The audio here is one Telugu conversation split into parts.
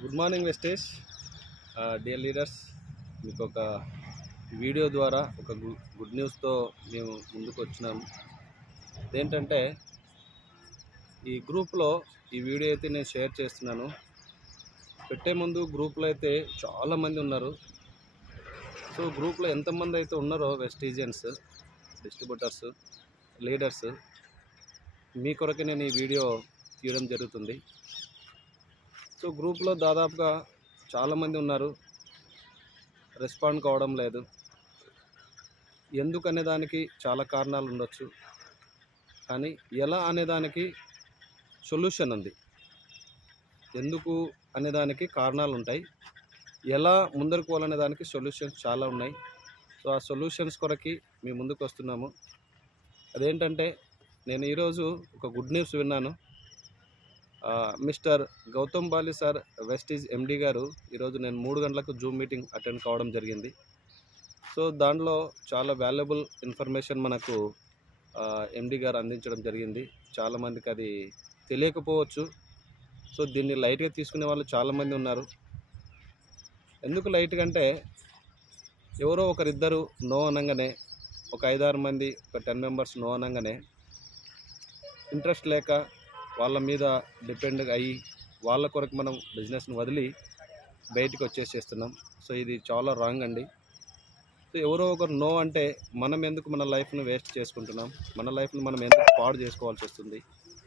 Good morning Vestige dear leaders. మీకు ఒక వీడియో ద్వారా ఒక గుడ్ న్యూస్తో మేము ముందుకు వచ్చినాము. ఏంటంటే ఈ గ్రూప్లో ఈ వీడియో అయితే నేను షేర్ చేస్తున్నాను. పెట్టే ముందు గ్రూప్లో అయితే చాలామంది ఉన్నారు. సో గ్రూప్లో ఎంతమంది అయితే ఉన్నారో వెస్టీజియన్స్, డిస్ట్రిబ్యూటర్స్, లీడర్స్, మీ కొరకే నేను ఈ వీడియో తీయడం జరుగుతుంది. సో గ్రూప్లో దాదాపుగా చాలామంది ఉన్నారు, రెస్పాండ్ కావడం లేదు. ఎందుకు అనేదానికి చాలా కారణాలు ఉండొచ్చు, కానీ ఎలా అనేదానికి సొల్యూషన్ ఉంది. ఎందుకు అనేదానికి కారణాలు ఉంటాయి, ఎలా ముందరకు పోవాలనే దానికి సొల్యూషన్స్ చాలా ఉన్నాయి. సో ఆ సొల్యూషన్స్ కొరకి మేము ముందుకు వస్తున్నాము. అదేంటంటే, నేను ఈరోజు ఒక గుడ్ న్యూస్ విన్నాను. Mister Gautam Bali sir, Vestige MD గారు, ఈరోజు నేను 3 గంటలకు జూమ్ మీటింగ్ అటెండ్ కావడం జరిగింది. సో దాంట్లో చాలా వాల్యుబుల్ ఇన్ఫర్మేషన్ మనకు ఎండి గారు అందించడం జరిగింది. చాలామందికి అది తెలియకపోవచ్చు. సో దీన్ని లైట్గా తీసుకునే వాళ్ళు చాలామంది ఉన్నారు. ఎందుకు లైట్గా అంటే, ఎవరో ఒకరిద్దరు నో అనగానే, ఒక 5-6 మంది, ఒక 10 మెంబర్స్ నో అనగానే ఇంట్రెస్ట్ లేక వాళ్ళ మీద డిపెండ్ అయ్యి వాళ్ళ కొరకు మనం బిజినెస్ని వదిలి బయటికి వచ్చేసేస్తున్నాం. సో ఇది చాలా రాంగ్ అండి. సో ఎవరో ఒకరు నో అంటే మనం ఎందుకు మన లైఫ్ను వేస్ట్ చేసుకుంటున్నాం, మన లైఫ్ను మనం ఎందుకు పాడు చేసుకోవాల్సి వస్తుంది.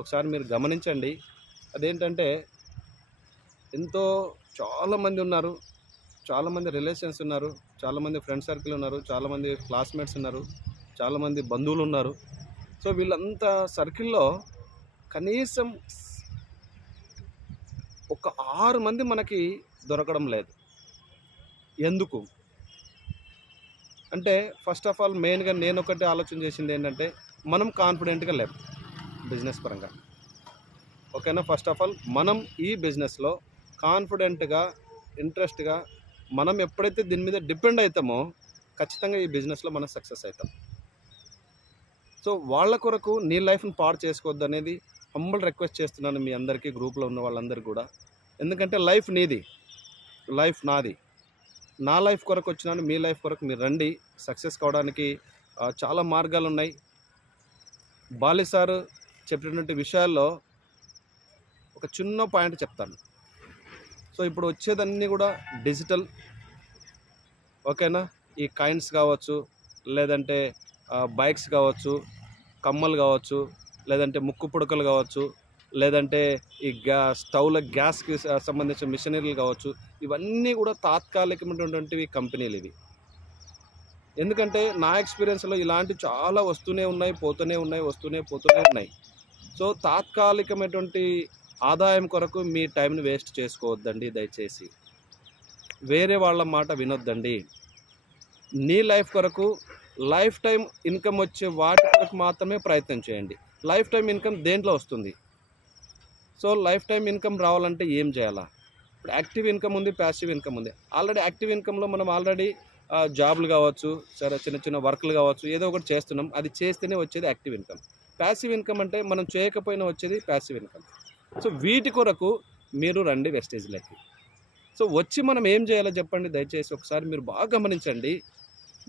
ఒకసారి మీరు గమనించండి. అదేంటంటే, చాలామంది ఉన్నారు, చాలామంది రిలేషన్స్ ఉన్నారు, చాలామంది ఫ్రెండ్ సర్కిల్ ఉన్నారు, చాలామంది క్లాస్మేట్స్ ఉన్నారు, చాలామంది బంధువులు ఉన్నారు. సో వీళ్ళంతా సర్కిల్లో కనీసం ఒక 6 మంది మనకి దొరకడం లేదు. ఎందుకు అంటే, ఫస్ట్ ఆఫ్ ఆల్ మెయిన్గా నేను ఒకటి ఆలోచన చేసింది ఏంటంటే, మనం కాన్ఫిడెంట్గా లేము బిజినెస్ పరంగా. ఓకేనా? ఫస్ట్ ఆఫ్ ఆల్ మనం ఈ బిజినెస్లో కాన్ఫిడెంట్గా, ఇంట్రెస్ట్గా మనం ఎప్పుడైతే దీని మీద డిపెండ్ అవుతామో ఖచ్చితంగా ఈ బిజినెస్లో మనం సక్సెస్ అవుతాం. సో వాళ్ళ కొరకు నీ లైఫ్ని పాడు చేసుకోవద్దు అనేది హంబుల్ రిక్వెస్ట్ చేస్తున్నాను మీ అందరికీ, గ్రూప్లో ఉన్న వాళ్ళందరికీ కూడా. ఎందుకంటే లైఫ్ నీది, లైఫ్ నాది. నా లైఫ్ కొరకు వచ్చినాను, మీ లైఫ్ కొరకు మీరు రండి. సక్సెస్ కావడానికి చాలా మార్గాలు ఉన్నాయి. బాలి సార్ చెప్పినటువంటి విషయాల్లో ఒక చిన్న పాయింట్ చెప్తాను. సో ఇప్పుడు వచ్చేదన్నీ కూడా డిజిటల్. ఓకేనా? ఈ కాయిన్స్ కావచ్చు, లేదంటే బైక్స్ కావచ్చు, కమ్మలు కావచ్చు, లేదంటే ముక్కు పుడకలు కావచ్చు, లేదంటే ఈ స్టవ్ల గ్యాస్కి సంబంధించిన మిషనరీలు కావచ్చు, ఇవన్నీ కూడా తాత్కాలికమైనటువంటివి కంపెనీలు ఇవి. ఎందుకంటే నా ఎక్స్పీరియన్స్లో ఇలాంటి చాలా వస్తూనే ఉన్నాయి, పోతూనే ఉన్నాయి, వస్తూనే పోతూనే ఉన్నాయి. సో తాత్కాలికమైనటువంటి ఆదాయం కొరకు మీ టైంని వేస్ట్ చేసుకోవద్దండి దయచేసి. వేరే వాళ్ళ మాట వినొద్దండి. నీ లైఫ్ కొరకు లైఫ్ టైం ఇన్కమ్ వచ్చే వాటి కొరకు మాత్రమే ప్రయత్నం చేయండి. లైఫ్ టైం ఇన్కమ్ దేంట్లో వస్తుంది? సో లైఫ్ టైం ఇన్కమ్ రావాలంటే ఏం చేయాలా? ఇప్పుడు యాక్టివ్ ఇన్కమ్ ఉంది, ప్యాసివ్ ఇన్కమ్ ఉంది. ఆల్రెడీ యాక్టివ్ ఇన్కమ్లో మనం ఆల్రెడీ జాబ్లు కావచ్చు, సరే చిన్న చిన్న వర్క్లు కావచ్చు, ఏదో ఒకటి చేస్తున్నాం. అది చేస్తేనే వచ్చేది యాక్టివ్ ఇన్కమ్. ప్యాసివ్ ఇన్కమ్ అంటే మనం చేయకపోయినా వచ్చేది ప్యాసివ్ ఇన్కమ్. సో వీటి కొరకు మీరు రండి వెస్టేజ్లోకి. సో వచ్చి మనం ఏం చేయాలో చెప్పండి దయచేసి. ఒకసారి మీరు బాగా గమనించండి.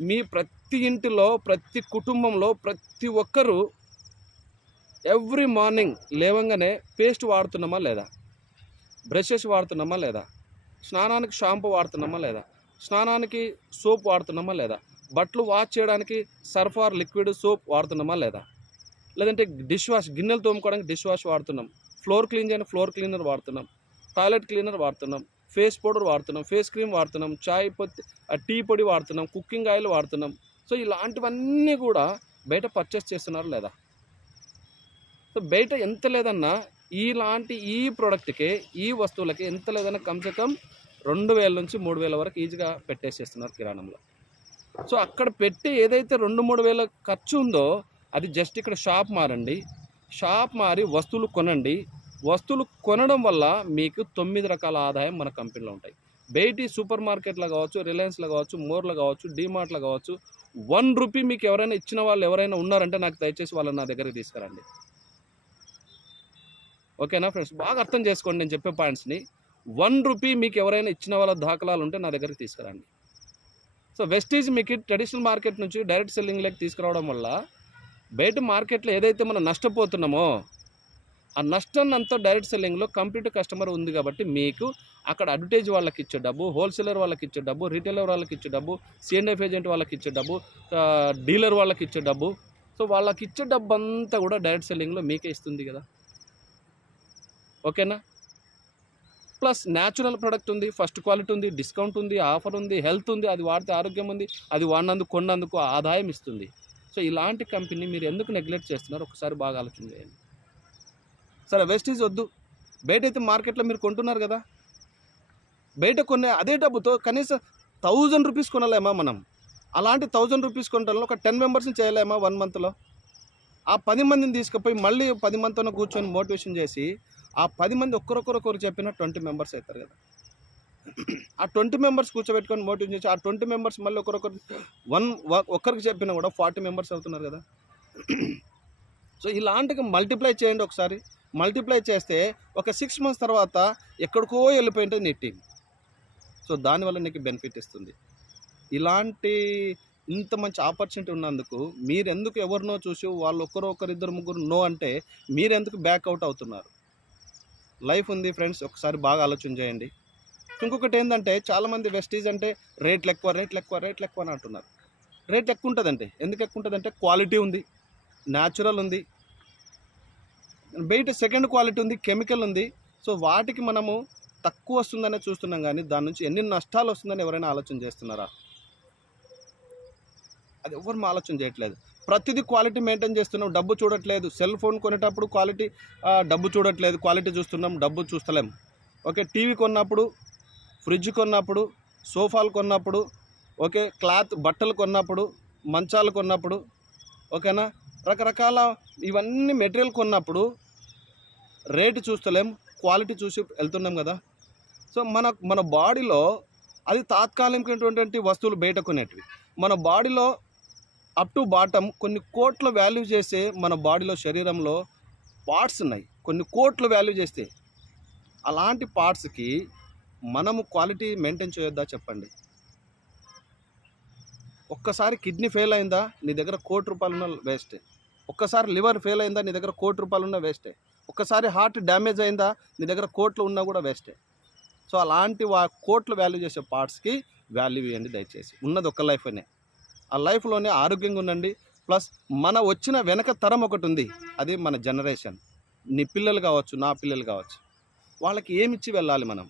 మీ ప్రతి ఇంటిలో, ప్రతి కుటుంబంలో ప్రతి ఒక్కరూ ఎవ్రీ మార్నింగ్ లేవగానే పేస్ట్ వాడుతున్నామా లేదా? బ్రషెస్ వాడుతున్నామా లేదా? స్నానానికి షాంపూ వాడుతున్నామా లేదా? స్నానానికి సోప్ వాడుతున్నామా లేదా? బట్టలు వాష్ చేయడానికి సర్ఫ్ ఆర్ లిక్విడ్ సోప్ వాడుతున్నామా లేదా? లేదంటే డిష్ వాష్, గిన్నెలు తోముకోవడానికి డిష్ వాష్ వాడుతున్నాం, ఫ్లోర్ క్లీన్ చేయడానికి ఫ్లోర్ క్లీనర్ వాడుతున్నాం, టాయిలెట్ క్లీనర్ వాడుతున్నాం, ఫేస్ పౌడర్ వాడుతున్నాం, ఫేస్ క్రీమ్ వాడుతున్నాం, టీ పొడి వాడుతున్నాం, కుకింగ్ ఆయిల్ వాడుతున్నాం. సో ఇలాంటివన్నీ కూడా బయట పర్చేస్ చేస్తున్నారు లేదా? సో బయట ఎంత లేదన్నా ఈ ప్రోడక్ట్కే, ఈ వస్తువులకి ఎంత లేదన్నా కమ్సే కమ్ 2000 నుంచి 3000 వరకు ఈజీగా పెట్టేసేస్తున్నారు కిరాణంలో. సో అక్కడ పెట్టి ఏదైతే 2-3 వేల ఖర్చు ఉందో అది జస్ట్ ఇక్కడ షాప్ మారండి. షాప్ మారి వస్తువులు కొనండి. వస్తువులు కొనడం వల్ల మీకు 9 రకాల ఆదాయం మన కంపెనీలో ఉంటాయి. బయటి సూపర్ మార్కెట్లో కావచ్చు, రిలయన్స్లో కావచ్చు, మోర్లో కావచ్చు, డీమార్ట్లో కావచ్చు, 1 రూపీ మీకు ఎవరైనా ఇచ్చిన వాళ్ళు ఎవరైనా ఉన్నారంటే నాకు దయచేసి వాళ్ళని నా దగ్గరికి తీసుకురండి. ఓకేనా ఫ్రెండ్స్? బాగా అర్థం చేసుకోండి నేను చెప్పే పాయింట్స్ని. ₹1 మీకు ఎవరైనా ఇచ్చిన వాళ్ళ దాఖలాలు ఉంటే నా దగ్గరికి తీసుకురండి. సో వెస్టీజ్ మీకు ట్రెడిషనల్ మార్కెట్ నుంచి డైరెక్ట్ సెల్లింగ్లోకి తీసుకురావడం వల్ల బయట మార్కెట్లో ఏదైతే మనం నష్టపోతున్నామో ఆ నష్టాన్ని అంతా డైరెక్ట్ సెల్లింగ్లో కంప్లీట్ కస్టమర్ ఉంది కాబట్టి మీకు అక్కడ అడ్వర్టైజ్ వాళ్ళకి ఇచ్చే డబ్బు, హోల్సేలర్ వాళ్ళకి ఇచ్చే డబ్బు, రీటైలర్ వాళ్ళకి ఇచ్చే డబ్బు, C&F ఏజెంట్ వాళ్ళకి ఇచ్చే డబ్బు, డీలర్ వాళ్ళకి ఇచ్చే డబ్బు, సో వాళ్ళకి ఇచ్చే డబ్బు అంతా కూడా డైరెక్ట్ సెల్లింగ్లో మీకే ఇస్తుంది కదా. ఓకేనా. ప్లస్ న్యాచురల్ ప్రొడక్ట్ ఉంది, ఫస్ట్ క్వాలిటీ ఉంది, డిస్కౌంట్ ఉంది, ఆఫర్ ఉంది, హెల్త్ ఉంది, అది వాడితే ఆరోగ్యం ఉంది, అది వాడినందుకు కొన్నందుకు ఆదాయం ఇస్తుంది. సో ఇలాంటి కంపెనీ మీరు ఎందుకు నెగ్లెక్ట్ చేస్తున్నారు ఒకసారి బాగా ఆలోచన చేయండి. సరే వెస్టీజ్ వద్దు, బయట అయితే మార్కెట్లో మీరు కొంటున్నారు కదా, బయట కొనే అదే డబ్బుతో కనీసం ₹1000 కొనలేమా మనం? అలాంటి ₹1000 కొనడంలో ఒక 10 మెంబర్స్ని చేయలేమా 1 మంత్లో? ఆ 10 మందిని తీసుకుపోయి మళ్ళీ 10 మందితో కూర్చొని మోటివేషన్ చేసి ఆ 10 మంది ఒక్కరొకరు చెప్పిన 20 మెంబర్స్ అవుతారు కదా. ఆ 20 మెంబర్స్ కూర్చోబెట్టుకొని మోటివేషన్ చేసి ఆ 20 మెంబర్స్ మళ్ళీ ఒక్కరికి చెప్పినా కూడా 40 మెంబర్స్ అవుతున్నారు కదా. సో ఇలాంటివి మల్టిప్లై చేయండి ఒకసారి. మల్టిప్లై చేస్తే ఒక 6 మంత్స్ తర్వాత ఎక్కడికో వెళ్ళిపోయింటే నీ టీం. సో దానివల్ల నీకు బెనిఫిట్ ఇస్తుంది. ఇలాంటి ఇంత మంచి ఆపర్చునిటీ ఉన్నందుకు మీరెందుకు ఎవరినో చూసి వాళ్ళు ఒకరిద్దరు ముగ్గురు నో అంటే మీరెందుకు బ్యాక్అవుట్ అవుతున్నారు? లైఫ్ ఉంది ఫ్రెండ్స్, ఒకసారి బాగా ఆలోచన చేయండి. ఇంకొకటి ఏంటంటే చాలామంది వెస్టీజ్ అంటే రేట్లు ఎక్కువ అని అంటున్నారు. రేట్ ఎక్కువ ఉంటుందంటే ఎందుకు ఎక్కువ ఉంటుందంటే క్వాలిటీ ఉంది, న్యాచురల్ ఉంది, బయట సెకండ్ క్వాలిటీ ఉంది, కెమికల్ ఉంది. సో వాటికి మనము తక్కువ వస్తుందనే చూస్తున్నాం కానీ దాని నుంచి ఎన్ని నష్టాలు వస్తుందని ఎవరైనా ఆలోచన చేస్తున్నారా? అది ఎవరు ఆలోచన చేయట్లేదు. ప్రతిదీ క్వాలిటీ మెయింటైన్ చేస్తున్నాం, డబ్బు చూడట్లేదు. సెల్ ఫోన్ కొనేటప్పుడు క్వాలిటీ, డబ్బు చూడట్లేదు, క్వాలిటీ చూస్తున్నాం, డబ్బు చూస్తలేం. ఓకే, టీవీ కొన్నప్పుడు, ఫ్రిడ్జ్ కొన్నప్పుడు, సోఫాలు కొన్నప్పుడు, ఓకే, క్లాత్ బట్టలు కొన్నప్పుడు, మంచాలు కొన్నప్పుడు, ఓకేనా, రకరకాల ఇవన్నీ మెటీరియల్ కొన్నప్పుడు రేటు చూస్తలేం, క్వాలిటీ చూసి వెళ్తున్నాం కదా. సో మన బాడీలో అది తాత్కాలికమైనటువంటి వస్తువులు బయట కొనేటివి. మన బాడీలో అప్ టు బాటమ్ కొన్ని కోట్ల వాల్యూ చేసే మన బాడీలో శరీరంలో పార్ట్స్ ఉన్నాయి, కొన్ని కోట్ల వాల్యూ చేస్తే. అలాంటి పార్ట్స్కి మనము క్వాలిటీ మెయింటైన్ చేయొద్దా చెప్పండి? ఒక్కసారి కిడ్నీ ఫెయిల్ అయిందా నీ దగ్గర ₹1,00,00,000 ఉన్న వేస్టే. ఒక్కసారి లివర్ ఫెయిల్ అయిందా నీ దగ్గర ₹1,00,00,000 ఉన్న వేస్టే. ఒక్కసారి హార్ట్ డ్యామేజ్ అయిందా నీ దగ్గర కోట్లు ఉన్నా కూడా వేస్టే. సో అలాంటి కోట్లు వాల్యూ చేసే పార్ట్స్కి వాల్యూ ఇవ్వండి దయచేసి. ఉన్నది ఒక లైఫ్నే, ఆ లైఫ్లోనే ఆరోగ్యంగా ఉండండి. ప్లస్ మన వచ్చిన వెనక తరం ఒకటి ఉంది, అది మన జనరేషన్. నీ పిల్లలు కావచ్చు, నా పిల్లలు కావచ్చు, వాళ్ళకి ఏమిచ్చి వెళ్ళాలి మనం?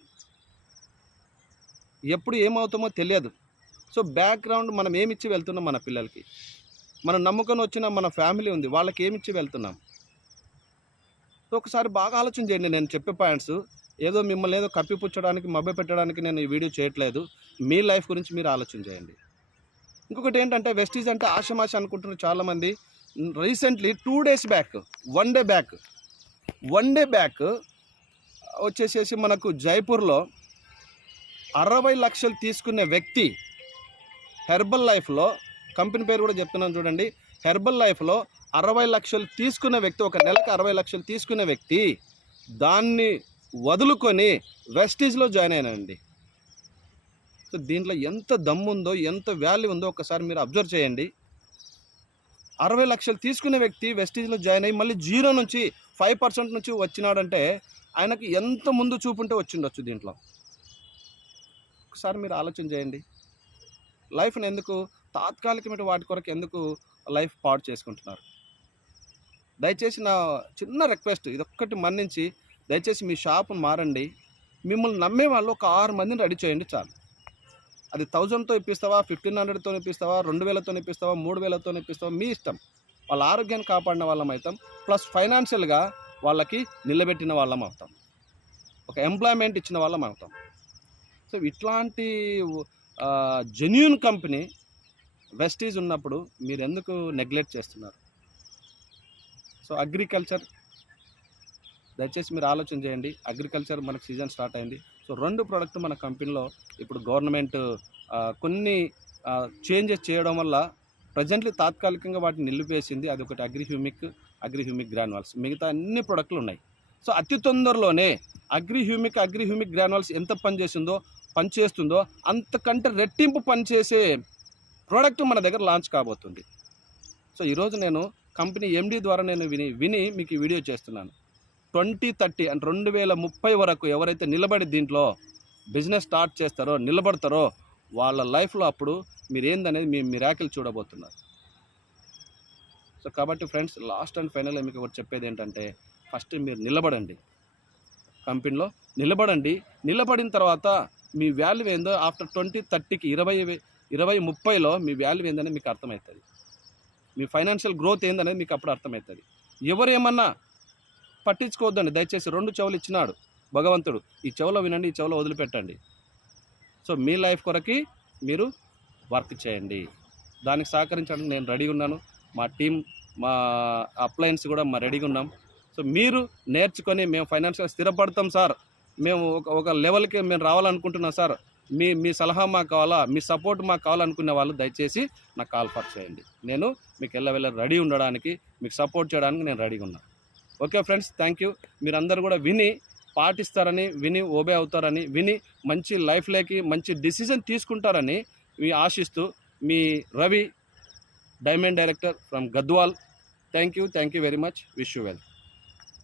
ఎప్పుడు ఏమవుతామో తెలియదు. సో బ్యాక్గ్రౌండ్ మనం ఏమిచ్చి వెళ్తున్నాం మన పిల్లలకి? మనం నమ్ముకొని వచ్చిన మన ఫ్యామిలీ ఉంది, వాళ్ళకి ఏమిచ్చి వెళ్తున్నాం? సో ఒకసారి బాగా ఆలోచన చేయండి. నేను చెప్పే పాయింట్స్ ఏదో మిమ్మల్ని ఏదో కప్పిపుచ్చడానికి, మభ్య పెట్టడానికి నేను ఈ వీడియో చేయట్లేదు. మీ లైఫ్ గురించి మీరు ఆలోచన చేయండి. ఇంకొకటి ఏంటంటే వెస్టీజ్ అంటే ఆశమాష అనుకుంటున్నారు చాలామంది. Recently 2 days back, 1 day back వచ్చేసేసి మనకు జైపూర్లో 60 లక్షలు తీసుకునే వ్యక్తి, హెర్బల్ లైఫ్లో, కంపెనీ పేరు కూడా చెప్తున్నాను చూడండి, హెర్బల్ లైఫ్లో 60 లక్షలు తీసుకునే వ్యక్తి, ఒక నెలకు 60 లక్షలు తీసుకునే వ్యక్తి దాన్ని వదులుకొని వెస్టీజ్లో జాయిన్ అయినండి. సో దీంట్లో ఎంత దమ్ముందో, ఎంత వాల్యూ ఉందో ఒకసారి మీరు అబ్జర్వ్ చేయండి. 60 లక్షలు తీసుకునే వ్యక్తి వెస్టీజ్లో జాయిన్ అయ్యి మళ్ళీ 0 నుంచి 5% నుంచి వచ్చినాడంటే ఆయనకి ఎంత ముందు చూపుంటే వచ్చిండొచ్చు దీంట్లో. ఒకసారి మీరు ఆలోచన చేయండి. లైఫ్ని ఎందుకు తాత్కాలికమైన వాటి కొరకు ఎందుకు లైఫ్ పాడు చేసుకుంటున్నారు? దయచేసి నా చిన్న రిక్వెస్ట్, ఇదొక్కటి మన్నించి దయచేసి మీ షాప్ను మారండి. మిమ్మల్ని నమ్మే వాళ్ళు ఒక 6 మందిని రెడీ చేయండి చాలు. అది 1000తో ఇప్పిస్తావా, 1500తో ఇప్పిస్తావా, 2000తో ఇప్పిస్తావా, 3000తో ఇప్పిస్తావా, మీ ఇష్టం. వాళ్ళ ఆరోగ్యాన్ని కాపాడిన వాళ్ళం అవుతాం, ప్లస్ ఫైనాన్షియల్గా వాళ్ళకి నిలబెట్టిన వాళ్ళం అవుతాం, ఒక ఎంప్లాయ్మెంట్ ఇచ్చిన వాళ్ళం అవుతాం. సో ఇట్లాంటి జెన్యూన్ కంపెనీ వెస్టీజ్ ఉన్నప్పుడు మీరు ఎందుకు నెగ్లెక్ట్ చేస్తున్నారు? సో అగ్రికల్చర్ దయచేసి మీరు ఆలోచన చేయండి. అగ్రికల్చర్ మనకు సీజన్ స్టార్ట్ అయింది. సో 2 ప్రోడక్ట్ మన కంపెనీలో ఇప్పుడు గవర్నమెంట్ కొన్ని చేంజెస్ చేయడం వల్ల ప్రజెంట్లీ తాత్కాలికంగా వాటిని నిలిపేసింది. అది ఒకటి అగ్రి హ్యూమిక్ గ్రాన్యువల్స్, మిగతా అన్ని ప్రోడక్ట్లు ఉన్నాయి. సో అతి తొందరలోనే అగ్రిహ్యూమిక్ గ్రానువల్స్ ఎంత పనిచేస్తుందో అంతకంటే రెట్టింపు పనిచేసే ప్రోడక్ట్ మన దగ్గర లాంచ్ కాబోతుంది. సో ఈరోజు నేను కంపెనీ ఎండి ద్వారా నేను విని మీకు ఈ వీడియో చేస్తున్నాను. 2030 అంటే 2030 వరకు ఎవరైతే నిలబడి దీంట్లో బిజినెస్ స్టార్ట్ చేస్తారో, నిలబడతారో, వాళ్ళ లైఫ్లో అప్పుడు మీరు ఏందనేది మీ మిరాకిల్ చూడబోతున్నారు. సో కాబట్టి ఫ్రెండ్స్, లాస్ట్ అండ్ ఫైనల్గా మీకు ఒకటి చెప్పేది ఏంటంటే, ఫస్ట్ మీరు నిలబడండి, కంపెనీలో నిలబడిన తర్వాత మీ వాల్యూ ఏందో ఆఫ్టర్ 2030కి 2030లో మీ వాల్యూ ఏందని మీకు అర్థమవుతుంది. మీ ఫైనాన్షియల్ గ్రోత్ ఏందనేది మీకు అప్పుడు అర్థమవుతుంది. ఎవరేమన్నా పట్టించుకోవద్దండి దయచేసి. 2 చెవులు ఇచ్చినాడు భగవంతుడు, ఈ చెవులో వినండి, ఈ చెవులో వదిలిపెట్టండి. సో మీ లైఫ్ కొరకి మీరు వర్క్ చేయండి. దానికి సహకరించడానికి నేను రెడీగా ఉన్నాను, మా టీం, మా అప్లయన్స్ కూడా రెడీగా ఉన్నాం. సో మీరు నేర్చుకొని మేము ఫైనాన్షియల్ స్థిరపడతాం సార్, మేము ఒక లెవెల్కి మేము రావాలనుకుంటున్నాం సార్, మీ సలహా మాకు కావాలా, మీ సపోర్ట్ మాకు కావాలనుకునే వాళ్ళు దయచేసి నాకు కాల్ ఫర్ చేయండి. నేను మీకు వెళ్ళ రెడీ ఉండడానికి, మీకు సపోర్ట్ చేయడానికి నేను రెడీగా ఉన్నాను. Okay friends, thank you. మీరందరూ కూడా విని పాటిస్తారని, విని ఓబే అవుతారని, విని మంచి లైఫ్లోకి మంచి డిసిజన్ తీసుకుంటారని ఆశిస్తూ, మీ Ravi, diamond director from Gadwal. Thank you very much. Wish you well.